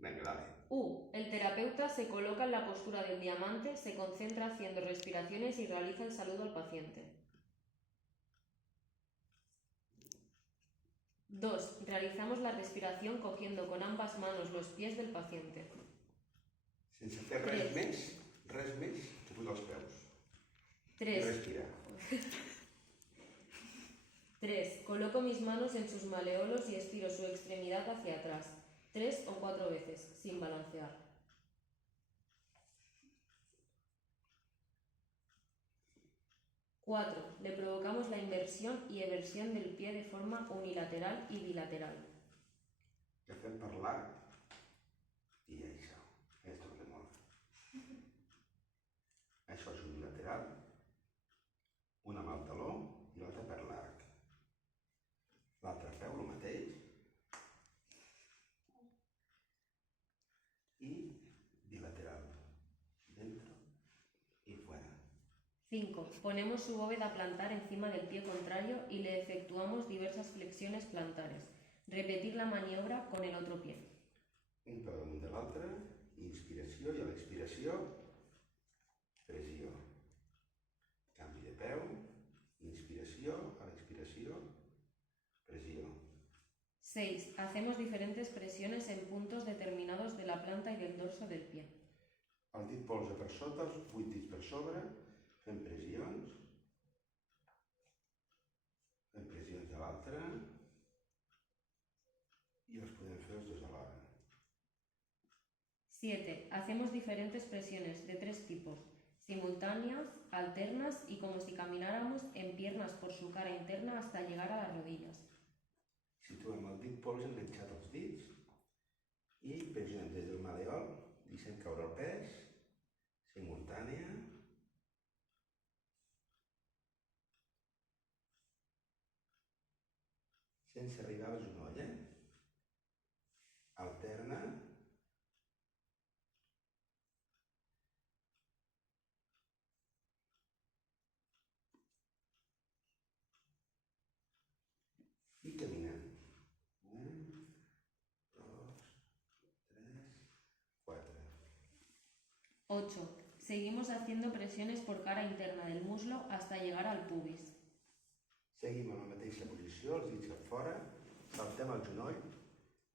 Venga, dale. El terapeuta se coloca en la postura del diamante, se concentra haciendo respiraciones y realiza el saludo al paciente. 2. Realizamos la respiración cogiendo con ambas manos los pies del paciente. Sense fer res més, que posar els peus. 3. I respirar. 3. Coloco mis manos en sus maleolos y estiro su extremidad hacia atrás, 3 o 4 veces, sin balancear. 4. Le provocamos la inversión y eversión del pie de forma unilateral y bilateral. Que fem per l'arc i això. Esto que mola. Això és unilateral, una mà al taló i l'altra per l'arc. L'altre peu el mateix i bilateral, dentro y fuera. 5. Ponemos su bóveda plantar encima del pie contrario y le efectuamos diversas flexiones plantares. Repetir la maniobra con el otro pie. Un peu damunt de l'altre, inspiració i a l'expiració, pressió. Canvi de peu, inspiració, a l'expiració, pressió. 6. Hacemos diferentes presiones en puntos determinados de la planta y del dorso del pie. El dit polze per sota, els 8 dits per sobre, fem pressions de l'altre i els podem fer els dos alhora. 7. Hacemos diferentes presiones de 3 tipos, simultáneas, alternas y como si camináramos en piernas por su cara interna hasta llegar a las rodillas. Situem el dit polze enganxat als dits i pressionem des del maleol, deixem caure el pes, simultània, sense arribar al genoll, alterna, i caminem. 1, 2, 3, 4. 8. Seguimos haciendo presiones por cara interna del muslo hasta llegar al pubis. Seguim en la mateixa posició, els dits cap fora, saltem el genoll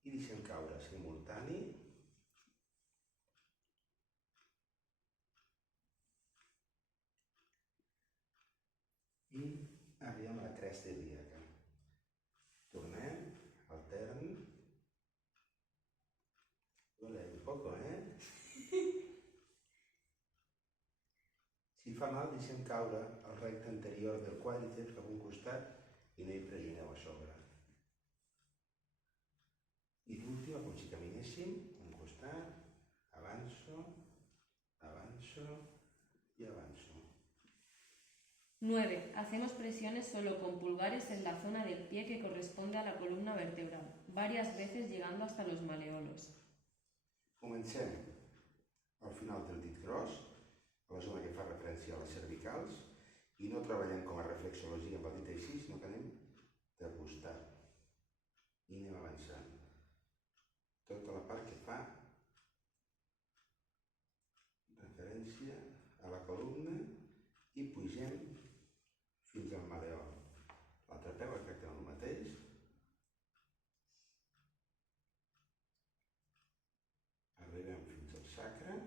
i deixem caure simultani. I arribem a la cresta ilíaca. Tornem, altern. Duele un poco, Si fa mal, deixem caure el recte anterior del quàdriceps cap a un costat i no hi pressioneu a sobre. I l'última, com si caminéssim, un costat, avanço, avanço y avanzo. 9. Hacemos presiones solo con pulgares en la zona del pie que corresponde a la columna vertebral, varias veces llegando hasta los maleolos. Comencem al final del dit gros, a la zona que fa referència a les cervicals, i no treballem com a reflexologia amb el dit així, sinó que anem de costat i anem avançant. Tota la part que fa referència a la columna i pugem fins al maleol. L'altre peu exactament el mateix. Arribem fins al sacre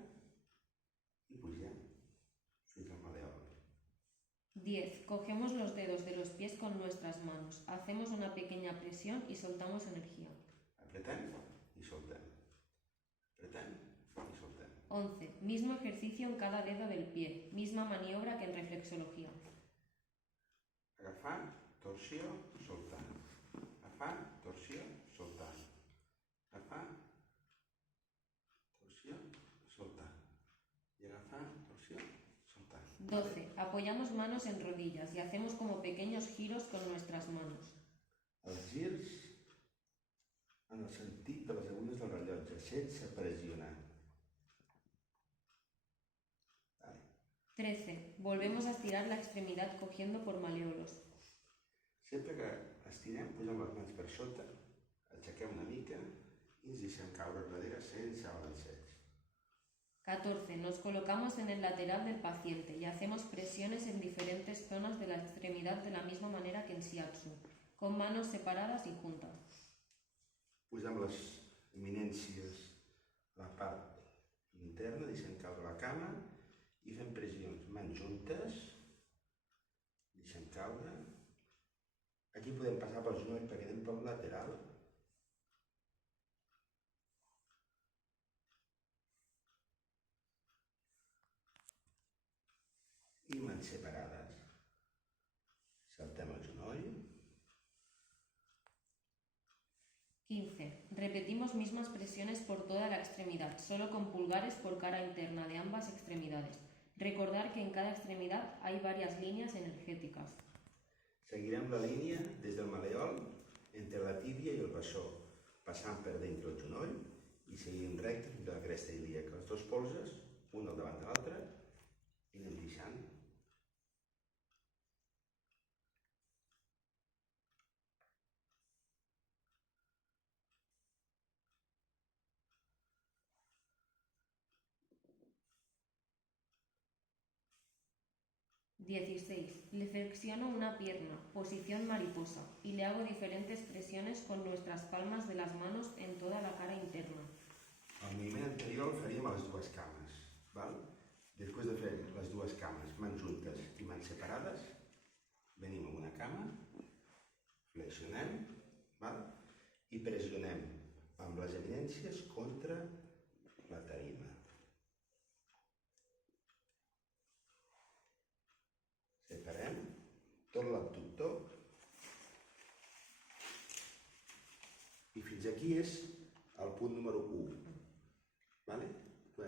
y pugem fins al maleol. 10. Cogemos los dedos de los pies con nuestras manos. Hacemos una pequeña presión y soltamos energía. Apretem i soltem. Apretem i soltem. 11. Mismo ejercicio en cada dedo del pie. Misma maniobra que en reflexología. Agafar, torsió, soltar. Agafar, torsió, soltar. Agafar, torsió, soltar. Y agafar, torsió, soltar. 12. Apoyamos manos en rodillas y hacemos como pequeños giros con nuestras manos. Els girs en el sentit de les agulles del rellotge, sense pressionar. 13. Volvemos a estirar la extremidad cogiendo por maleolos. Sempre que estirem, posem les mans per sota, aixequem una mica i ens deixem caure darrere sense 14. Nos colocamos en el lateral del paciente y hacemos presiones en diferentes zonas de la extremidad de la misma manera que en shiatsu, con manos separadas y juntas. Posem les eminències a la part interna, deixem caure la cama i fem pressions. Mans juntes, deixem caure. Aquí podem passar pel genoll perquè anem pel lateral. I mans separades. Saltem el genoll. 15. Repetimos mismas presiones por toda la extremidad, solo con pulgares por cara interna de ambas extremidades. Recordar que en cada extremidad hay varias líneas energéticas. Seguirem la línia des del maleol entre la tíbia i el bessó, passant per dintre el genoll i seguint recte fins a la cresta ilíaca. Els dos polzes, un al davant de l'altre, i anem deixant. Le flexiono una pierna, posición mariposa, y le hago diferentes presiones con nuestras palmas de las manos en toda la cara interna. El moviment anterior el faríem a les dues cames. Val? Després de fer les dues cames, mans juntes i mans separades, venim amb una cama, flexionem, val? I pressionem amb les eminències contra la tarima. Separem tot l'abductor i fins aquí és